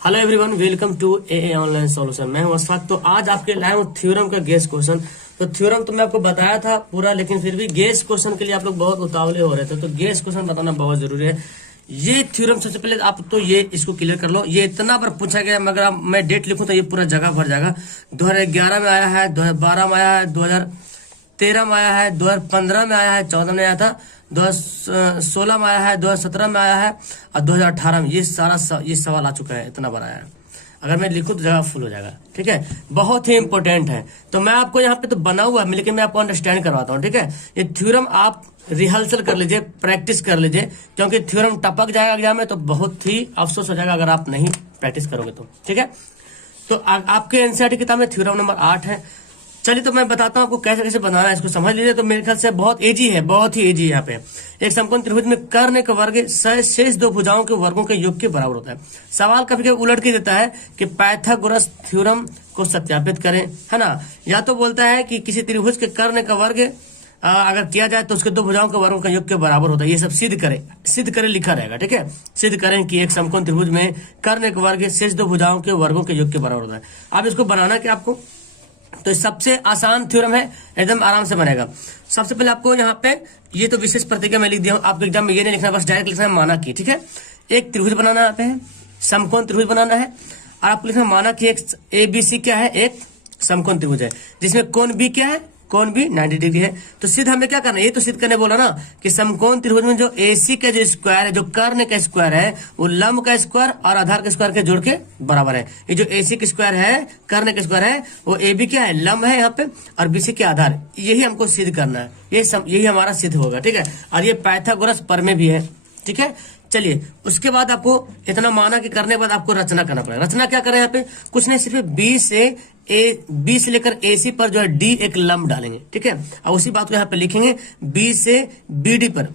Hello everyone, welcome to a online solution. मैं हूं अशफाक। तो आज आपके लाए हूं थ्योरम का गेस क्वेश्चन। तो थ्योरम तो मैं आपको बताया था पूरा, लेकिन फिर भी गेस क्वेश्चन के लिए आप लोग बहुत उतावले हो रहे थे, तो गेस क्वेश्चन बताना बहुत जरूरी है। ये थ्योरम सबसे पहले आप तो ये इसको क्लियर कर लो। ये इतना बार पूछा गया, मगर मैं डेट लिखूं तो ये पूरा जगह भर जाएगा। 2011 में आया है, 2012 में आया है, 2013 में आया है, 2015 में आया है, 14 में आया था, 2016 में आया है, 2017 में आया है और 2018 में। ये सवाल आ चुका है, इतना बड़ा है। अगर मैं लिखूं तो जगह फुल हो जाएगा। ठीक है, बहुत ही इंपॉर्टेंट है। तो मैं आपको यहाँ पे तो बना हुआ है, लेकिन मैं आपको अंडरस्टैंड करवाता हूँ। ठीक है, ये थ्योरम आप रिहर्सल कर लीजिए, प्रैक्टिस कर लीजिए, क्योंकि थ्योरम टपक जाएगा एग्जाम में तो बहुत ही अफसोस हो जाएगा अगर आप नहीं प्रैक्टिस करोगे तो। ठीक है, तो आपके एनसीईआरटी किताब में थ्योरम नंबर 8 है। चलिए तो मैं बताता हूँ आपको कैसे कैसे बनाना है, इसको समझ लीजिए। तो मेरे ख्याल से बहुत इजी है, बहुत ही इजी है। यहाँ पे एक समकोण त्रिभुज में कर्ण का वर्ग शेष दो भुजाओं के वर्गों के योग के बराबर होता है। सवाल कभी कभी उलट के देता है कि पाइथागोरस थ्योरम को सत्यापित करें, है ना। या तो बोलता है कि किसी त्रिभुज के कर्ण का वर्ग अगर किया जाए तो उसके दो भुजाओं के वर्गों का योग के बराबर होता है। ये सब सिद्ध करें लिखा रहेगा। ठीक है, सिद्ध करें कि एक समकोण त्रिभुज में कर्ण का वर्ग शेष दो भुजाओं के वर्गों के योग के बराबर होता है। अब इसको बनाना क्या आपको, तो सबसे आसान थ्योरम है, एकदम आराम से बनेगा। सबसे पहले आपको यहाँ पे ये तो विशेष प्रतिज्ञा मैं लिख दिया हूँ, आपके एग्जाम में ये नहीं लिखना, बस डायरेक्ट लिखना है माना की। ठीक है, एक त्रिभुज बनाना यहाँ पे है, समकोण त्रिभुज बनाना है, और आपको लिखना माना की एक ABC क्या है, एक समकोण त्रिभुज है जिसमें कोण B क्या है, कोण भी 90 डिग्री है। तो सिद्ध हमें क्या करना है, ये तो सिद्ध करने बोला ना कि समकोण त्रिभुज में जो AC का जो स्क्वायर है, जो कर्ण का स्क्वायर है, वो लंब का स्क्वायर और आधार के स्क्वायर के जोड़ के बराबर है। ये जो AC का स्क्वायर है, कर्ण का स्क्वायर है, वो AB क्या है, लंब है यहाँ पे, और BC के आधार। यही हमको सिद्ध करना है, यही हमारा सिद्ध होगा। ठीक है, और ये पाइथागोरस प्रमेय भी है। ठीक है, चलिए उसके बाद आपको इतना माना कि करने के बाद आपको रचना करना पड़ेगा। रचना क्या करें यहाँ पे, कुछ नहीं, सिर्फ बी से लेकर AC पर जो है D एक लंब डालेंगे। ठीक है, और उसी बात को यहाँ पे लिखेंगे, B से BD पर,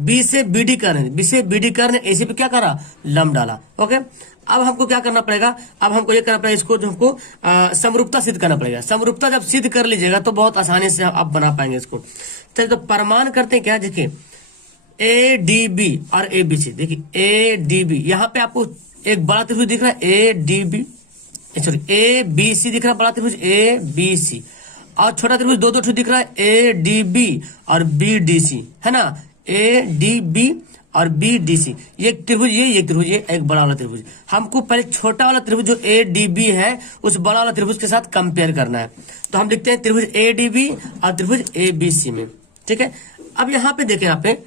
B से BD करने AC पे क्या करा, लंब डाला। ओके, अब हमको क्या करना पड़ेगा, अब हमको ये करना पड़ेगा, इसको जो हमको समरूपता सिद्ध करना पड़ेगा। समरूपता जब सिद्ध कर लीजिएगा तो बहुत आसानी से आप बना पाएंगे इसको। चलिए तो प्रमाण करते हैं क्या, देखिए ADB और ABC। देखिए ADB, यहाँ पे आपको एक बड़ा त्रिभुज दिख रहा है ADB, सॉरी ABC दिख रहा है, बड़ा त्रिभुज ABC, और छोटा त्रिभुज दो दिख रहा है ADB और BDC, है ना। ADB और BDC, ये एक त्रिभुज, ये एक त्रिभुज, ये एक बड़ा वाला त्रिभुज। हमको पहले छोटा वाला त्रिभुज जो ADB है उस बड़ा वाला त्रिभुज के साथ कंपेयर करना है। तो हम लिखते हैं त्रिभुज ADB और त्रिभुज ABC में। ठीक है, अब यहाँ पे देखें, यहाँ पे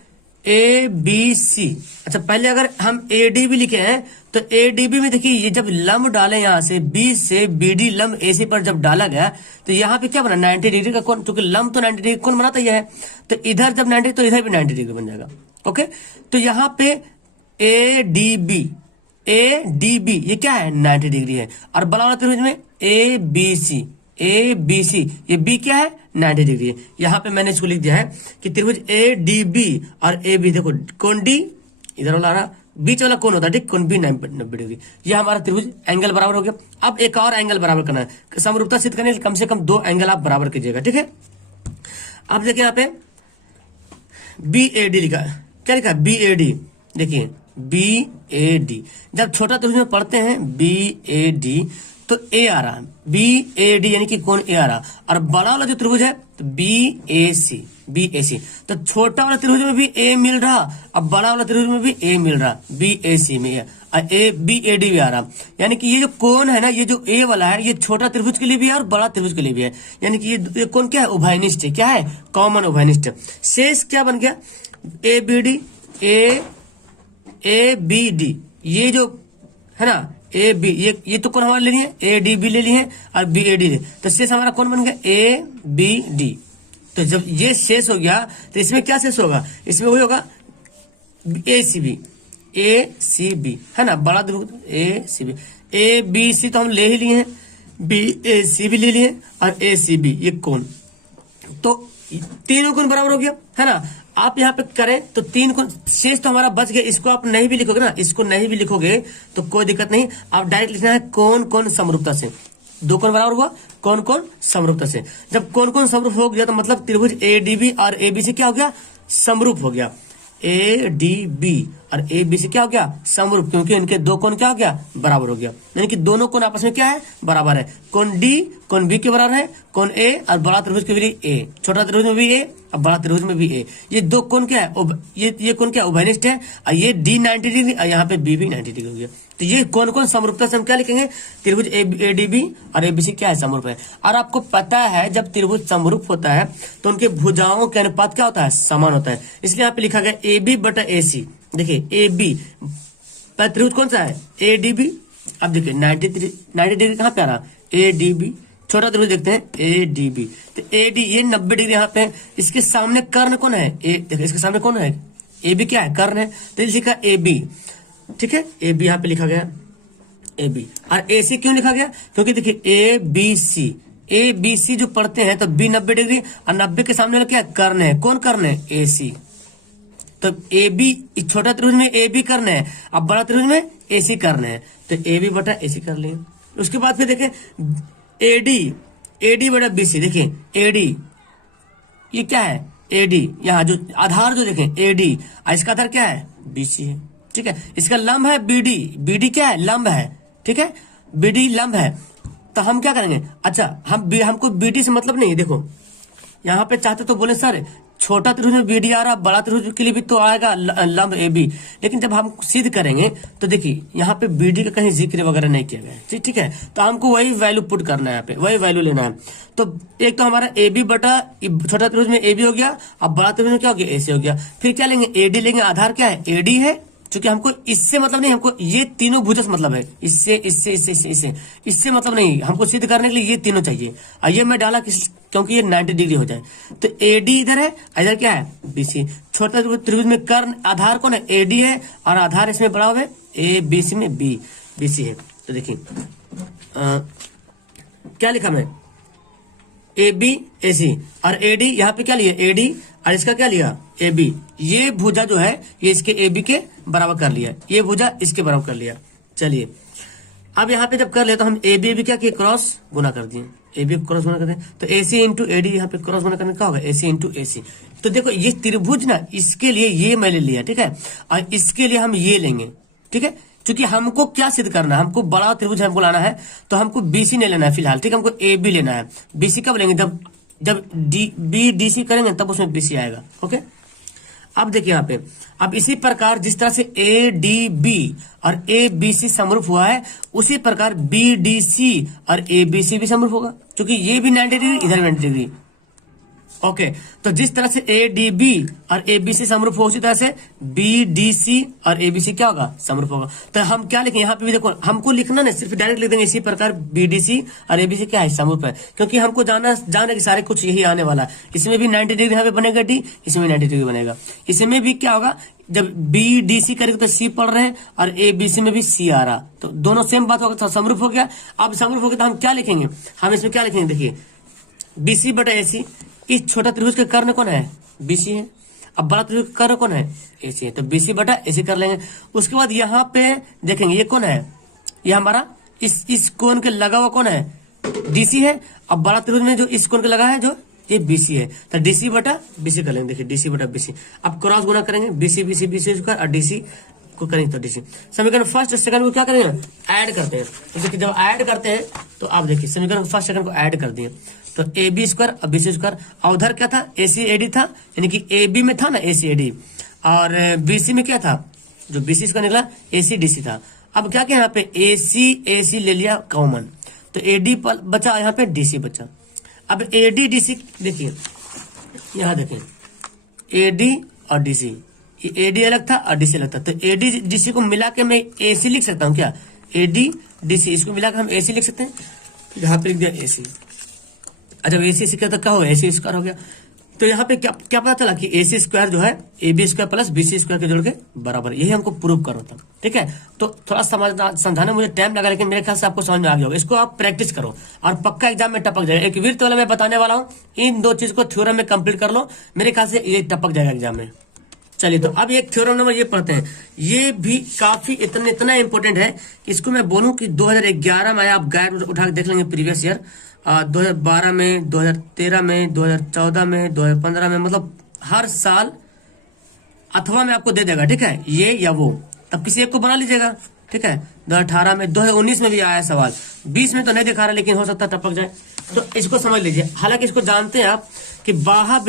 ABC, अच्छा पहले अगर हम ADB लिखे हैं तो ADB में देखिए, ये जब लंब डाले यहाँ से B से BD लंब AC पर जब डाला गया तो यहाँ पे क्या बना, 90 डिग्री का कोण, क्योंकि लंब तो 90 डिग्री कोण बनाता ही है, तो इधर जब 90 तो इधर भी 90 डिग्री बन जाएगा। ओके, तो यहाँ पे ADB ये क्या है, 90 डिग्री है, और बड़ा वाला त्रिभुज में ABC ये B क्या है, 90 डिग्री है। यहाँ पे मैंने इसको लिख दिया है कि त्रिभुज ADB और AB, देखो कोण D इधर वाला रहा, बीच वाला कोण होता है, ठीक, कोण B 90 डिग्री। ये हमारा त्रिभुज एंगल बराबर हो गया। अब एक और एंगल बराबर करना है, समरूपता सिद्ध करने के लिए कम से कम 2 एंगल आप बराबर कीजिएगा। ठीक है, अब देखिए यहाँ पे BAD लिखा है, क्या लिखा है, BAD, देखिए BAD, जब छोटा त्रिभुज में पढ़ते हैं BAD तो A आ रहा है, BAD यानी कि कोण A आ रहा, और बड़ा वाला जो त्रिभुज है तो BAC, तो छोटा वाला त्रिभुज में भी A मिल रहा, अब बड़ा वाला त्रिभुज में भी A मिल रहा, BAC में है, और BAD भी आ रहा। यानी कि ये जो कोण है ना, ये जो A वाला है, ये छोटा त्रिभुज के लिए भी है और बड़ा त्रिभुज के लिए भी है। यानी कि ये कोण क्या है, उभयनिष्ठ है, क्या है, कॉमन उभयनिष्ठ। शेष क्या बन गया, ABD, ये जो है ना AB, ये तो कौन हमारे ले लिए, ADB ले लिए हैं और BAD ले, तो शेष हमारा कौन बन गया, ABD। तो जब ये शेष हो गया तो इसमें क्या शेष होगा, इसमें वही होगा ACB, है ना, बड़ा त्रिभुज ACB। ABC तो हम ले ही लिए हैं, BAC भी ले लिए और ACB, ये कोण, तो तीनों कोण बराबर हो गया, है ना। आप यहाँ पे करें तो 3 कोण शेष तो हमारा बच गया। इसको आप नहीं भी लिखोगे ना, इसको नहीं भी लिखोगे तो कोई दिक्कत नहीं, आप डायरेक्ट लिखना है कोण समरूपता से। 2 कोण बराबर हुआ, कोण समरूपता से। जब कोण समरूप हो गया तो मतलब त्रिभुज ADB और ABC क्या हो गया, समरूप हो गया। ADB और ए बी सी क्या हो गया, समरूप, क्योंकि इनके दो कोण क्या हो गया, बराबर हो गया। यानी कि दोनों कोण आपस में क्या है, बराबर है। कोण डी कोण बी के बराबर है, कोण ए और बड़ा त्रिभुज के भी ए, छोटा त्रिभुज में भी ए और बड़ा त्रिभुज में भी ए। ये दो कोण क्या है, ये कोण क्या उभयनिष्ठ है, और ये डी 90 डिग्री और यहाँ पे बी भी 90 डिग्री हो गया। तो ये कौन कौन समरूपता से हम क्या लिखेंगे, त्रिभुज ए डी बी और ए बी सी क्या है, समरूप है। और आपको पता है जब त्रिभुज समरूप होता है तो उनके भुजाओं के अनुपात क्या होता है, समान होता है। इसलिए यहाँ पे लिखा गया ए बी बटा ए सी। देखिए ए बी त्रिभुज कौन सा है, ए डी बी। अब देखिए 90 डिग्री कहाँ पे आ रहा, ए डी बी। छोटा त्रिभुज देखते हैं ए डी बी, तो ए डी ये 90 डिग्री यहाँ पे। इसके सामने कर्ण कौन है, ए, देखिए इसके सामने कौन है, ए बी क्या है, कर्ण है, तो लिखा ए बी, ठीक है। ए बी यहाँ पे लिखा गया ए बी। और ए सी क्यों लिखा गया, क्योंकि देखिए ए बी सी जो पढ़ते हैं तो बी 90 डिग्री और 90 के सामने क्या कर्ण है, कौन कर्ण है, ए सी। तो ए बी छोटा त्रिभुज में ए बी कर्ण है, अब बड़ा त्रिभुज में ए सी कर्ण है, तो ए बी बटा ए सी कर लेंगे। उसके बाद फिर देखें ए डी बटा बी सी। देखिए ए डी ये क्या है, ए डी यहाँ जो आधार जो देखें ए डी, इसका आधार क्या है, बी सी है, ठीक है। इसका लंब है बी डी क्या है, लंब है, ठीक है, बी डी लंब है। तो हम क्या करेंगे, अच्छा हमको बी डी से मतलब नहीं है। देखो यहाँ पे चाहते तो बोले सर छोटा त्रिभुज में बी डी आ रहा, बड़ा त्रिभुज के लिए भी तो आएगा लंब ए बी, लेकिन जब हम सिद्ध करेंगे तो देखिए यहाँ पे बी डी का कहीं जिक्र वगैरह नहीं किया गया है, ठीक है। तो हमको वही वैल्यू पुट करना है, यहाँ पे वही वैल्यू लेना है। तो एक तो हमारा ए बी बटा छोटा त्रिभुज में ए बी हो गया, अब बड़ा त्रिभुज में क्या हो गया, ए सी हो गया। फिर क्या लेंगे, ए डी लेंगे, आधार क्या है, ए डी है, क्योंकि हमको इससे मतलब नहीं, हमको ये तीनों भुजा से मतलब है, इससे मतलब नहीं, हमको सिद्ध करने के लिए ये तीनों चाहिए। और ये मैं डाला क्योंकि ये 90 डिग्री हो जाए। तो ए डी इधर है, इधर क्या है, बी सी। छोटा त्रिभुज में कर्ण आधार कौन है, ए डी है, और आधार इसमें बड़ा हुआ है ए बी सी में बी सी है। तो देखिए क्या लिखा मैं, ए बी ए सी, और ए डी यहाँ पे क्या लिया, ए डी, और इसका क्या लिया, ए बी। ये भुजा जो है ये इसके ए बी के बराबर कर लिया, ये भुजा इसके बराबर कर लिया। चलिए अब यहाँ पे जब कर ले तो हम ए बी क्या किए, क्रॉस गुना कर दिए, ए बी क्रॉस गुना कर दिए। तो ए सी इंटू ए डी यहाँ पे क्रॉस गुना करने का होगा, ए सी इंटू ए सी। तो देखो ये त्रिभुज ना, इसके लिए ये मैंने लिया, ठीक है, और इसके लिए हम ये लेंगे, ठीक है। क्योंकि हमको क्या सिद्ध करना है, हमको बड़ा त्रिभुज हमको लाना है, तो हमको बीसी नहीं लेना है फिलहाल, ठीक है, हमको ए बी लेना है। बीसी कब लेंगे, जब बी डी सी करेंगे तब उसमें बीसी आएगा, ओके। अब देखिए यहाँ पे, अब इसी प्रकार जिस तरह से ए डी बी और ए बी सी समरूप हुआ है, उसी प्रकार बी डी सी और ए बी सी भी समरूप होगा, क्योंकि ये भी 90 डिग्री, इधर 90 डिग्री, ओके। तो जिस तरह से ए डी बी और ए बी सी समरूप हो, उसी तरह से बी डी सी और ए बी सी क्या होगा, समरूप होगा। तो हम क्या लिखें, यहाँ पे भी देखो हमको लिखना नहीं, सिर्फ डायरेक्ट लिख देंगे इसी प्रकार बी डी सी और ए बी सी क्या है, समरूप है। क्योंकि हमको जाना कि सारे कुछ यही आने वाला है। इसमें भी 90 डिग्री यहाँ पे बनेगा डी, इसमें भी 90 डिग्री बनेगा। इसमें भी क्या होगा, जब बी डी सी करेगा तो सी पढ़ रहे हैं, और ए बी सी में भी सी आ रहा, तो दोनों सेम बात होगा, तो समरूप हो गया। अब समरूप हो गया तो हम क्या लिखेंगे, हम इसमें क्या लिखेंगे, देखिए बी सी बटा ए सी। इस छोटा त्रिभुज के कर्ण कौन है, बीसी है, अब बड़ा त्रिभुज का कर्ण कौन है, एसी है, तो बीसी बटा एसी कर लेंगे। उसके बाद यहाँ पे देखेंगे ये कौन है, ये हमारा इस कोण के लगा हुआ कौन है, डीसी है। अब बड़ा त्रिभुज में जो इस कोण के लगा है जो ये बीसी है, तो डीसी बटा बीसी कर लेंगे। देखिए डीसी बटा बीसी, अब क्रॉस गुना करेंगे, बीसी बीसी बीसी स्क्वायर और डीसी को करेंगे तो डीसी। समीकरण फर्स्ट और सेकंड को क्या करेंगे, ऐड करते हैं। तो देखिए जब ऐड करते हैं तो आप देखिए समीकरण फर्स्ट सेकंड को ऐड कर दिए, तो ए बी स्क्वायर और बी सी स्क्वायर, और उधर क्या था, ए सी ए डी था, यानी कि ए बी में था ना ए सी ए डी, और बी सी में क्या था, जो बी सी स्क्वायर निकला ए सी डी सी था। अब क्या किया यहाँ पे ए सी ले लिया कॉमन, तो ए डी बचा, यहाँ पे डी सी बचा। अब ए डी डी सी देखिए, यहाँ देखें ए डी और डी सी, ए डी अलग था और डी सी अलग था, तो ए डी डी सी को मिला के मैं ए सी लिख सकता हूँ क्या, ए डी डी सी, इसको मिला के हम ए सी लिख सकते हैं। यहाँ पे लिख दिया ए सी, जब ए सी स्क्वायर तक का हो, ए सी स्क्वायर हो गया। तो यहाँ पे क्या पता चला कि ए सी स्क्वायर जो है a b square plus b c square के जोड़ के बराबर, यही हमको प्रूव करना था, ठीक है। तो थोड़ा समझाने मुझे टाइम लगा, लेकिन मेरे ख्याल से आपको समझ में आ गया होगा। इसको आप प्रैक्टिस करो और पक्का एग्जाम में टपक जाएगा। एक विर्त वाला मैं बताने वाला हूँ, इन दो चीज को थ्योरम में कंप्लीट कर लो, मेरे ख्याल से ये टपक जाएगा एग्जाम में। चलिए तो अब एक थ्योरम नंबर ये पढ़ते हैं, ये भी काफी इतना इंपॉर्टेंट है कि इसको मैं बोलूं कि 2011 में आया, आप गाइड उठा के देख लेंगे प्रीवियस ईयर, 2012 में, 2013 में, 2014 में, 2015 में, मतलब हर साल अथवा में आपको दे देगा, ठीक है, ये या वो, तब किसी एक को बना लीजिएगा, ठीक है। 2018 में 2019 में भी आया सवाल, 20 में तो नहीं दिखा रहा, लेकिन हो सकता है टपक जाए, तो इसको समझ लीजिए। हालांकि इसको जानते हैं आप कि बाह्य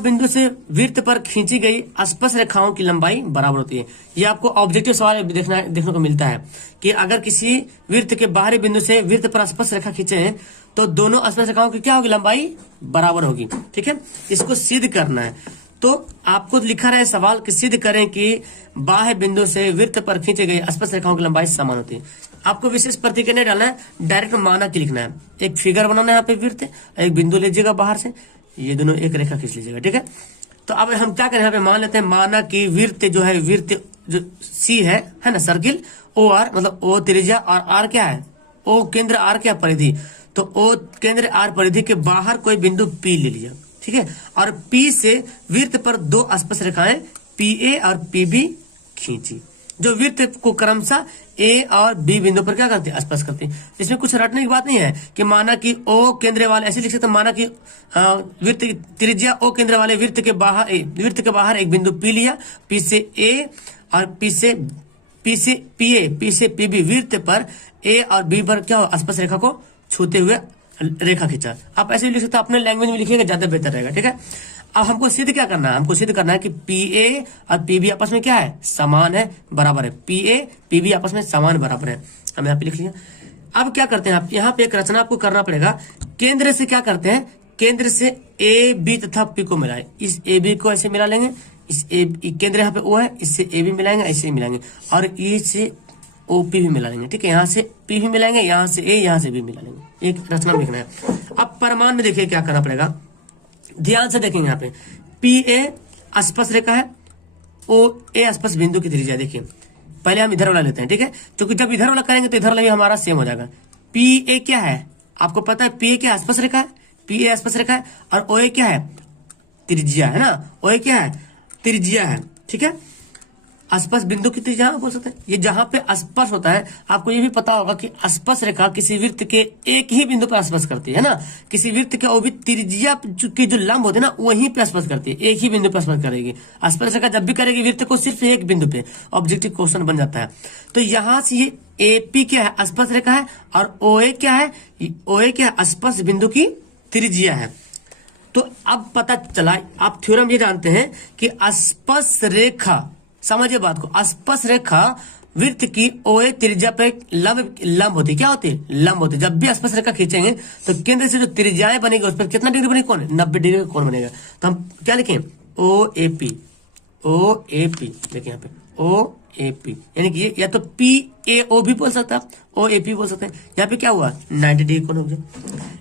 बिंदु से वृत्त पर खींची गई स्पर्श रेखाओं की लंबाई बराबर होती है। ये आपको ऑब्जेक्टिव सवाल देखने को मिलता है कि अगर किसी वृत्त के बाहरी बिंदु से वृत्त पर स्पर्श रेखा खींचे हैं तो दोनों स्पर्श रेखाओं की क्या होगी, लंबाई बराबर होगी, ठीक है। इसको सिद्ध करना है, तो आपको लिखा रहा है सवाल कि सिद्ध करें कि बाह्य बिंदु से वृत्त पर खींचे गए स्पर्श रेखाओं की लंबाई समान होती है। आपको विशेष प्रतीक नहीं डालना है, डायरेक्ट माना की लिखना है। एक फिगर बनाना है यहाँ पे वृत्त, एक बिंदु लीजिएगा बाहर से, ये दोनों एक रेखा खींच लीजिएगा, ठीक है। तो अब हम क्या करें, यहाँ पे मान लेते हैं, माना कि वृत्त जो है, वृत्त जो सी है ना, सर्किल ओ आर, मतलब ओ त्रिज्या और आर क्या है, ओ केंद्र, आर क्या परिधि, तो ओ केंद्र आर परिधि के बाहर कोई बिंदु पी ले लिया, ठीक है। और पी से वृत्त पर दो स्पर्श रेखाएं पी ए और पी बी खींची, जो वृत्त को क्रमशः ए और बी बिंदु पर क्या करती है, स्पर्श करती है। इसमें कुछ रटने की बात नहीं है कि माना कि ओ केंद्र वाले, ऐसे लिख सकते हैं, माना कि वृत्त त्रिज्या ओ केंद्र वाले वृत्त के बाहर एक बिंदु पी लिया, पी से ए और पी से पी बी वृत्त पर ए और बी पर क्या हो, स्पर्श रेखा को छूते हुए रेखा खींचा। आप ऐसे भी लिख सकते हैं, अपने लैंग्वेज में लिखिएगा ज्यादा बेहतर रहेगा, ठीक है। अब हमको सिद्ध क्या करना है, हमको सिद्ध करना है कि पी ए और पी बी आपस में क्या है, समान है, बराबर है। पी ए पी बी आपस में समान बराबर है, हम यहाँ पे लिख लिया। अब क्या करते हैं, आप यहाँ पे एक रचना आपको करना पड़ेगा। केंद्र से क्या करते हैं, केंद्र से ए बी तथा पी को मिलाए, इस ए बी को ऐसे मिला लेंगे, इस ए केंद्र यहाँ पे ओ है, इससे ए बी मिलाएंगे, ऐसे मिलाएंगे, और ई से ओ पी भी मिला लेंगे, ठीक है। यहाँ से पी भी मिलाएंगे, यहाँ से ए, यहाँ से बी मिला लेंगे, एक रचना लिखना है। अब परमाणु में देखिए क्या करना पड़ेगा, ध्यान से देखेंगे। यहाँ पे पी ए स्पर्श रेखा है, ओ ए स्पर्श बिंदु की त्रिज्या। देखिए पहले हम इधर वाला लेते हैं, ठीक है, क्योंकि जब इधर वाला करेंगे तो इधर वाला भी हमारा सेम हो जाएगा। पी ए क्या है, आपको पता है, पी ए क्या स्पर्श रेखा है, पी ए स्पर्श रेखा है, और ओ ए क्या है, त्रिज्या है ना, ओ ए क्या है, त्रिज्या है, ठीक है। स्पर्श बिंदु की त्रिज्या बोल सकते हैं। ये जहां पे स्पर्श होता है, आपको ये भी पता होगा कि स्पर्श रेखा किसी वृत्त के एक ही बिंदु पर स्पर्श करती है ना, किसी वृत्त के वो भी त्रिज्या की जो लंब होती है ना, वहीं पे स्पर्श करती है, एक ही बिंदु पर स्पर्श करेगी। स्पर्श रेखा जब भी करेगी वृत्त को सिर्फ एक बिंदु पे, ऑब्जेक्टिव क्वेश्चन बन जाता है। तो यहाँ से ये एपी क्या है, स्पर्श रेखा है, और ओ ए क्या है, ओ ए क्या है, स्पर्श बिंदु की त्रिज्या है। तो अब पता चला, आप थ्योरम ये जानते हैं कि स्पर्श रेखा, समझिए बात को, स्पर्श रेखा वृत्त की ओए त्रिज्या पे लंब होती है, क्या होती है, लंब होती है। जब भी स्पर्श रेखा खींचेंगे तो केंद्र से जो त्रिज्याएं बनेगी उस पर कितना डिग्री बनेगी, कौन, 90 डिग्री का कोण बनेगा। तो हम क्या लिखें, ओ ए पी, देखिए यहाँ पे ओ ए पी, यानी कि ये या तो पी ए ओ भी बोल सकता है, ओ ए पी बोल सकते हैं। यहाँ पे क्या हुआ, 90 डिग्री कोण हो गया।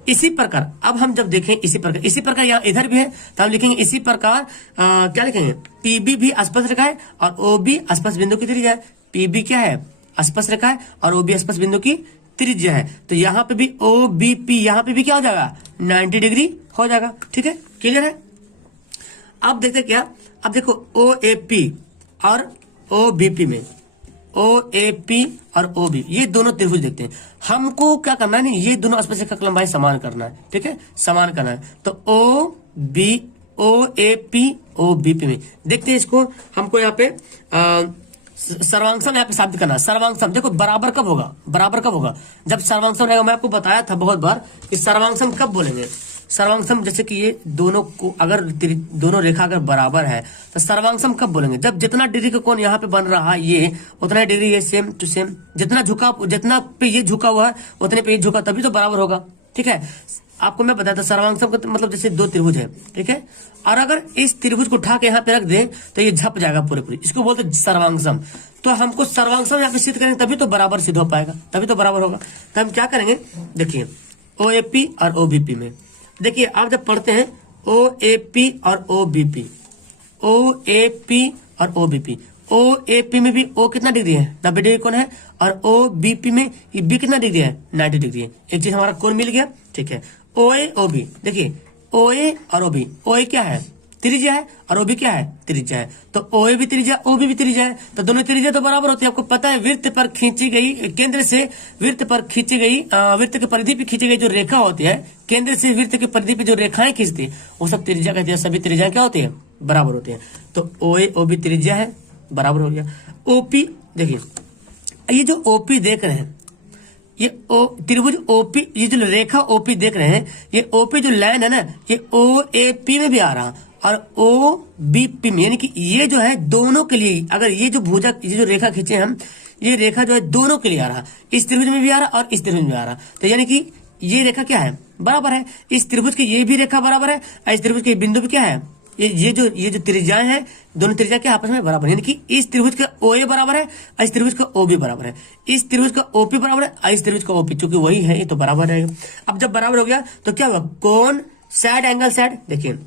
इसी प्रकार अब हम जब देखें, इसी प्रकार यहाँ इधर भी है, तो हम लिखेंगे इसी प्रकार क्या लिखेंगे, पी बी भी स्पर्श रेखा है और ओ बी स्पर्श बिंदु की त्रिज्या है। पी बी क्या है, स्पर्श रेखा है, और ओ बी स्पर्श बिंदु की त्रिज्या है। तो यहाँ पे भी ओ बी पी, यहाँ पे भी क्या हो जाएगा, 90 डिग्री हो जाएगा, ठीक है, क्लियर है। अब देखते क्या, अब देखो ओ ए पी और ओ बी पी में, ओ ए पी और ओ बी, ये दोनों त्रिभुज देखते हैं। हमको क्या करना है, नहीं, ये दोनों स्पर्श रेखा की लंबाई समान करना है, ठीक है, समान करना है। तो O B, O A P, O B P में देखते हैं इसको। हमको यहाँ पे सर्वांगसम यहाँ पे साबित करना है। सर्वांगसम देखो बराबर कब होगा, बराबर कब होगा, जब सर्वांगसम रहेगा। मैं आपको बताया था बहुत बार कि सर्वांगसम कब बोलेंगे। सर्वांगसम जैसे कि ये दोनों को, अगर दोनों रेखा अगर बराबर है तो सर्वांगसम कब बोलेंगे, जब जितना डिग्री का कोण यहाँ पे बन रहा है ये, उतना डिग्री ये सेम टू सेम, जितना पे ये झुका हुआ है उतने पे ये झुका, तभी तो बराबर होगा, ठीक है। आपको मैं बताया था सर्वांगसम का मतलब जैसे दो त्रिभुज है, ठीक है, और अगर इस त्रिभुज को उठा के यहाँ पे रख दे तो ये झप जाएगा पूरे, इसको बोलते हैं सर्वांगसम। तो हमको सर्वांगसम यहाँ पे सिद्ध करेंगे तभी तो बराबर सिद्ध हो पाएगा, तभी तो बराबर होगा। तो हम क्या करेंगे, देखिए ओ ए पी और ओ बी पी में, देखिए आप जब पढ़ते हैं ओ ए पी और O B P, O A P और O B P, O A P में भी ओ कितना डिग्री है, 90 डिग्री कोण है, और ओ बी पी में ये बी कितना डिग्री है, 90 डिग्री है। एक चीज हमारा कोण मिल गया, ठीक है। ओ ए ओ बी, देखिए ओ ए और ओ बी, ओ ए क्या है, त्रिज्या है, और ओ बी क्या है, त्रिज्या है। तो ओ ए भी त्रिज्या, ओ बी भी त्रिज्या है, तो दोनों त्रिज्या तो बराबर होती है। आपको पता है वृत्त पर खींची गई, केंद्र से वृत्त पर खींची गई, वृत्त के परिधि पे खींची गई जो रेखा होती है, केंद्र से वृत्त के परिधि पे जो रेखाएं खींचती है वो सब त्रिज्या कहती है। सभी त्रिज्या क्या होती है, बराबर होते हैं। तो ओ ए ओ बी त्रिज्या है, बराबर हो गया। ओपी देखिए, ये जो ओपी देख रहे हैं, ये ओ त्रिभुज ओपी, ये जो रेखा ओपी देख रहे हैं, ये ओपी जो लाइन है ना, ये ओ ए पी में भी आ रहा और ओ बी पी में, यानी कि ये जो है दोनों के लिए, अगर ये जो भुजा, ये जो रेखा खींचे हम, ये रेखा जो है दोनों के लिए आ रहा, इस त्रिभुज में भी आ रहा और इस त्रिभुज में भी आ रहा। तो यानी कि ये रेखा क्या है, बराबर है। इस त्रिभुज की ये भी रेखा बराबर है और इस त्रिभुज के बिंदु भी क्या है, ये जो त्रिज्याएं हैं, दोनों त्रिज्या के आपस में बराबर, यानी कि इस त्रिभुज का ओ ए बराबर है और इस त्रिभुज का ओ बी बराबर है, इस त्रिभुज का ओपी बराबर है और इस त्रिभुज का ओपी, चूंकि वही है ये तो बराबर है। अब जब बराबर हो गया तो क्या होगा, कोण साइड एंगल साइड, देखिए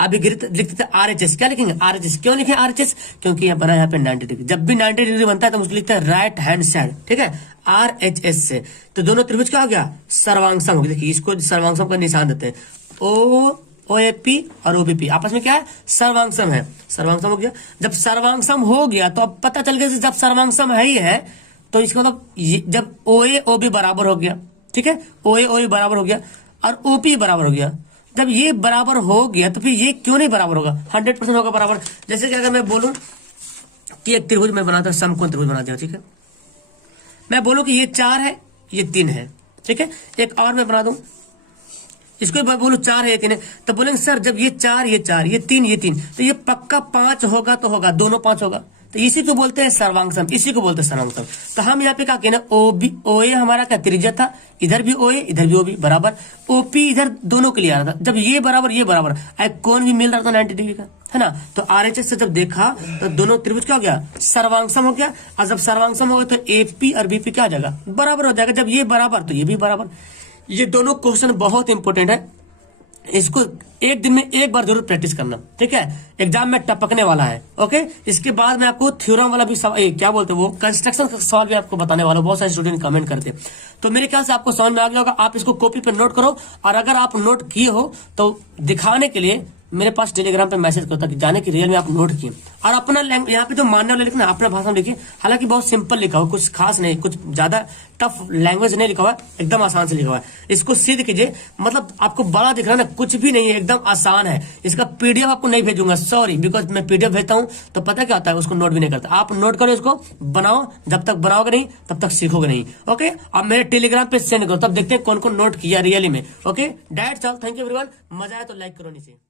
अभी लिखते थे RHS, क्या लिखेंगे RHS, क्यों लिखे RHS, क्योंकि यहाँ बना यहाँ पे 90 डिग्री, जब भी 90 डिग्री बनता है तो मुझे लिखता है राइट हैंड साइड, ठीक है, RHS से। तो दोनों त्रिभुज क्या हो गया, सर्वांगसम हो गया। देखिए इसको सर्वांगसम का निशान देते हैं, OAP और OBP आपस में क्या है, सर्वांगसम है, सर्वांगसम हो गया। जब सर्वांगसम हो गया तो अब पता चल गया जब सर्वांगसम है ही है तो इसका मतलब जब OA OB बराबर हो गया, ठीक है, OA OB बराबर हो गया और OP बराबर हो गया, जब ये बराबर हो गया तो फिर ये क्यों नहीं बराबर होगा, 100% होगा बराबर। जैसे कि अगर मैं बोलूं कि एक त्रिभुज मैं बनाता हूं, समकोण त्रिभुज बना दिया, ठीक है, मैं बोलूं कि ये 4 है ये 3 है, ठीक है, एक और मैं बना दूं, इसको भी बोलूं 4 है ये 3 है, तो बोलेंगे सर जब ये 4 ये 4 ये 3 ये 3 तो ये पक्का 5 होगा, तो होगा दोनों 5 होगा, तो इसी को बोलते हैं सर्वांगसम, इसी को बोलते हैं सर्वांगसम। तो हम यहाँ पे क्या कहना, OA हमारा क्या त्रिज्या था, इधर भी OA इधर भी OB बराबर, OP इधर दोनों के लिए आ रहा था, जब ये बराबर ये बराबर, एक कोण भी मिल रहा था 90 डिग्री का, है ना। तो RHS से जब देखा तो दोनों त्रिभुज क्या हो गया, सर्वांगसम हो गया, और जब सर्वांगसम हो गया तो AP और BP क्या हो जाएगा, बराबर हो जाएगा। जब ये बराबर तो ये भी बराबर। ये दोनों क्वेश्चन बहुत इंपॉर्टेंट है, इसको एक दिन में एक बार जरूर प्रैक्टिस करना, ठीक है, एग्जाम में टपकने वाला है। ओके, इसके बाद मैं आपको थ्योरम वाला भी सवाल, क्या बोलते हैं वो, कंस्ट्रक्शन का सवाल भी आपको बताने वाला हूं। बहुत सारे स्टूडेंट कमेंट करते हैं, तो मेरे ख्याल से आपको समझ में आ गया होगा। आप इसको कॉपी पे नोट करो, और अगर आप नोट किए हो तो दिखाने के लिए मेरे पास टेलीग्राम पे मैसेज करता कि जाने की रियल में आप नोट किए, और अपना यहाँ पे जो मानने वाले लिखना अपना भाषा में लिखिए। हालांकि बहुत सिंपल लिखा हुआ, कुछ खास नहीं, कुछ ज्यादा टफ लैंग्वेज नहीं लिखा हुआ, एकदम आसान से लिखा हुआ है। इसको सिद्ध कीजिए, मतलब आपको बड़ा दिख रहा है ना, कुछ भी नहीं है, एकदम आसान है। इसका PDF आपको नहीं भेजूंगा, सॉरी, बिकॉज मैं PDF भेजता हूं तो पता क्या होता है, उसको नोट भी नहीं करता। आप नोट करो, इसको बनाओ, जब तक बनाओगे नहीं तब तक सीखोगे नहीं। ओके, अब मेरे टेलीग्राम पे सेंड करो, तब देखते हैं कौन कौन नोट किया रियली में। Okay, that's all, thank you everyone. मजा आया तो लाइक करो नीचे।